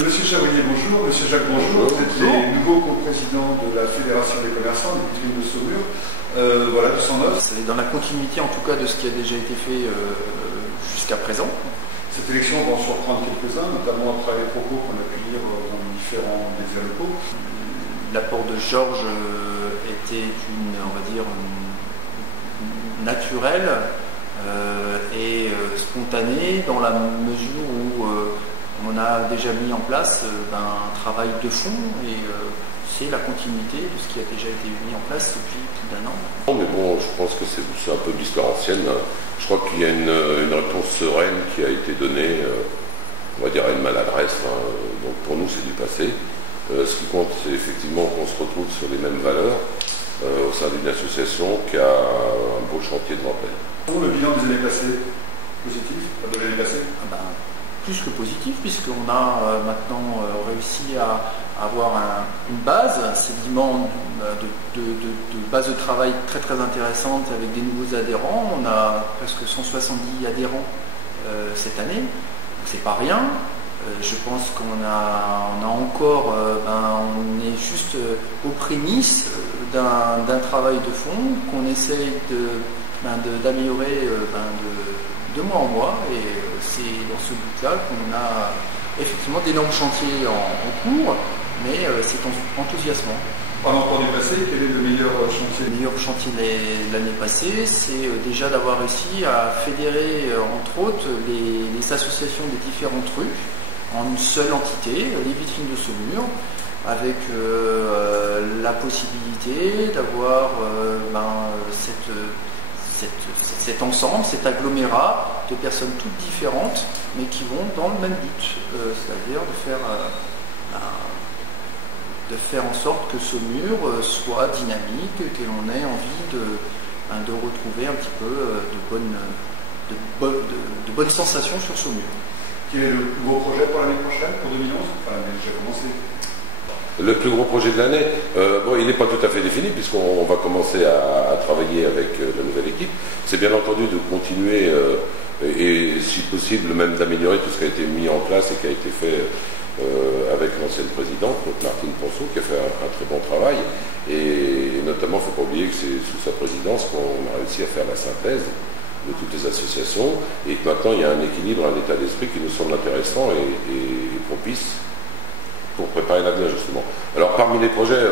Monsieur Chavrier, bonjour. Monsieur Jacques, bonjour. Vous êtes les nouveaux co-présidents de la Fédération des commerçants, des vitrines de Saumur. Voilà, tout s'en offre. C'est dans la continuité en tout cas de ce qui a déjà été fait jusqu'à présent. Cette élection va en surprendre quelques-uns, notamment après les propos qu'on a pu lire dans différents médias locaux. L'apport de Georges était on va dire, naturel et spontané dans la mesure où on a déjà mis en place un travail de fond et c'est la continuité de ce qui a déjà été mis en place depuis plus d'1 an. Non, mais bon, je pense que c'est un peu de l'histoire ancienne. Je crois qu'il y a une réponse sereine qui a été donnée, on va dire à une maladresse. Donc pour nous, c'est du passé. Ce qui compte, c'est effectivement qu'on se retrouve sur les mêmes valeurs au sein d'une association qui a un beau chantier devant elle. Pour le bilan des années passées, positif, pas de l'année passée plus que positif, puisqu'on a maintenant réussi à avoir une base, un sédiment de base de travail très très intéressante avec des nouveaux adhérents. On a presque 170 adhérents cette année, donc c'est pas rien. Je pense qu'on a encore, on est juste aux prémices d'un travail de fond qu'on essaye d'améliorer de mois en mois, et c'est dans ce but-là qu'on a effectivement d'énormes chantiers en cours, mais c'est enthousiasmant. Parlons encore du passé, quel est le meilleur chantier? Le meilleur chantier de l'année passée, c'est déjà d'avoir réussi à fédérer, entre autres, les associations des différentes rues en une seule entité, les vitrines de Saumur, avec la possibilité d'avoir cet ensemble, cet agglomérat de personnes toutes différentes, mais qui vont dans le même but, c'est-à-dire de faire en sorte que Saumur soit dynamique, que l'on ait envie de retrouver un petit peu de bonnes sensations sur Saumur. Quel est le plus gros projet pour l'année prochaine, pour 2011? Enfin, l'année a déjà commencé. Le plus gros projet de l'année, il n'est pas tout à fait défini puisqu'on va commencer à travailler avec la nouvelle équipe. C'est bien entendu de continuer et si possible même d'améliorer tout ce qui a été mis en place et qui a été fait avec l'ancienne présidente, Martine Ponceau, qui a fait un très bon travail. Et notamment, il ne faut pas oublier que c'est sous sa présidence qu'on a réussi à faire la synthèse de toutes les associations et que maintenant il y a un équilibre, un état d'esprit qui nous semble intéressant et propice pour préparer l'avenir justement. Alors parmi les projets,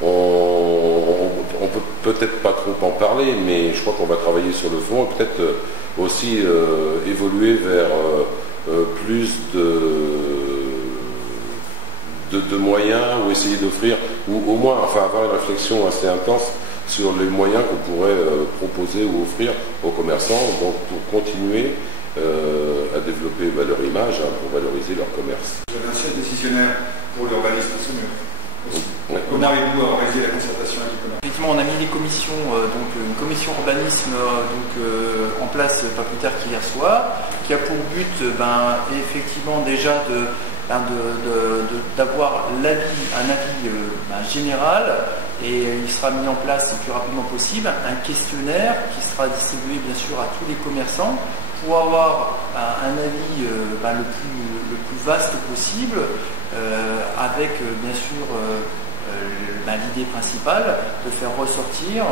on peut peut-être pas trop en parler, mais je crois qu'on va travailler sur le fond et peut-être aussi évoluer vers plus de moyens ou essayer d'offrir, ou au moins avoir une réflexion assez intense sur les moyens qu'on pourrait proposer ou offrir aux commerçants, donc pour continuer à développer leur image, pour valoriser leur commerce. Vous avez un siège décisionnaire pour l'urbanisme à Saumur. Ouais. Comment arrivez-vous à organiser la concertation avec les commerçants? Effectivement, on a mis des commissions, une commission urbanisme en place pas plus tard qu'hier soir, qui a pour but effectivement déjà d'avoir un avis général, et il sera mis en place le plus rapidement possible un questionnaire qui sera distribué bien sûr à tous les commerçants pour avoir un avis le plus vaste possible, avec bien sûr l'idée principale de faire ressortir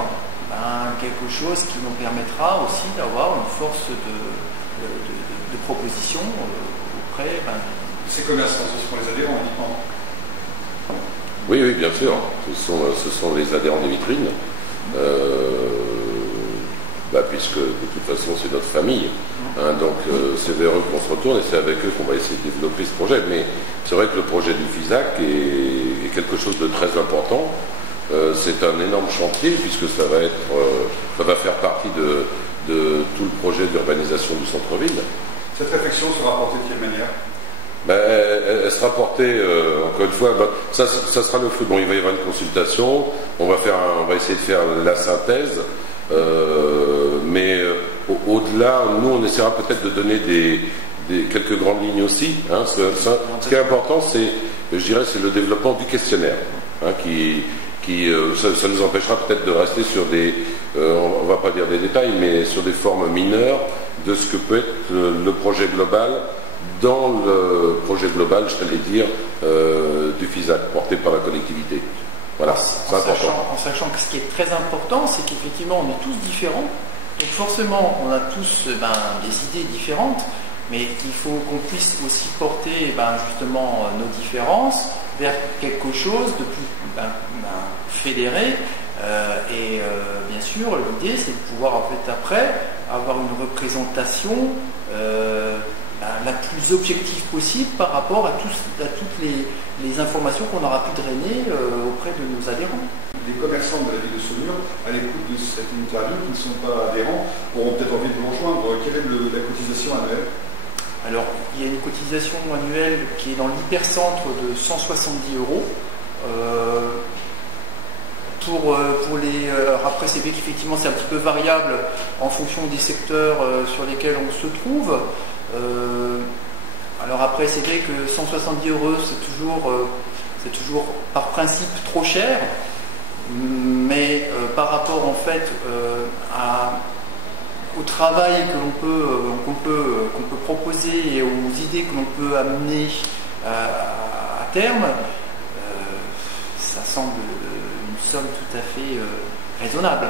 quelque chose qui nous permettra aussi d'avoir une force de proposition auprès Ces commerçants, ce sont les adhérents uniquement? Oui, bien sûr. Ce sont les adhérents des vitrines, puisque de toute façon c'est notre famille. Donc c'est vers eux qu'on se retourne et c'est avec eux qu'on va essayer de développer ce projet. Mais c'est vrai que le projet du FISAC est quelque chose de très important. C'est un énorme chantier puisque ça va faire partie de tout le projet d'urbanisation du centre-ville. Cette réflexion sera portée de quelle manière? Elle sera portée, encore une fois, ça sera le fruit. Bon, il va y avoir une consultation, on va essayer de faire la synthèse, mais au-delà, nous on essaiera peut-être de donner quelques grandes lignes aussi. Ce qui est important, c'est le développement du questionnaire, ça nous empêchera peut-être de rester sur on va pas dire des détails, mais sur des formes mineures de ce que peut être le projet global dans le projet global, j'allais dire, du FISAC, porté par la collectivité. Voilà, c'est important. En sachant que ce qui est très important, c'est qu'effectivement, on est tous différents. Donc forcément, on a tous des idées différentes, mais il faut qu'on puisse aussi porter justement nos différences vers quelque chose de plus fédéré. Et bien sûr, l'idée, c'est de pouvoir en fait après avoir une représentation la plus objective possible par rapport à toutes les informations qu'on aura pu drainer auprès de nos adhérents. Les commerçants de la ville de Saumur, à l'écoute de cette interview, qui ne sont pas adhérents, auront peut-être envie de vous rejoindre. Quelle est la cotisation annuelle? Alors, il y a une cotisation annuelle qui est dans l'hypercentre de 170 €. Pour les... après, c'est vrai qu'effectivement, c'est un petit peu variable en fonction des secteurs sur lesquels on se trouve. Alors après, c'est vrai que 170 €, c'est toujours par principe trop cher, mais par rapport en fait au travail qu'on peut proposer et aux idées que l'on peut amener à terme, ça semble une somme tout à fait raisonnable.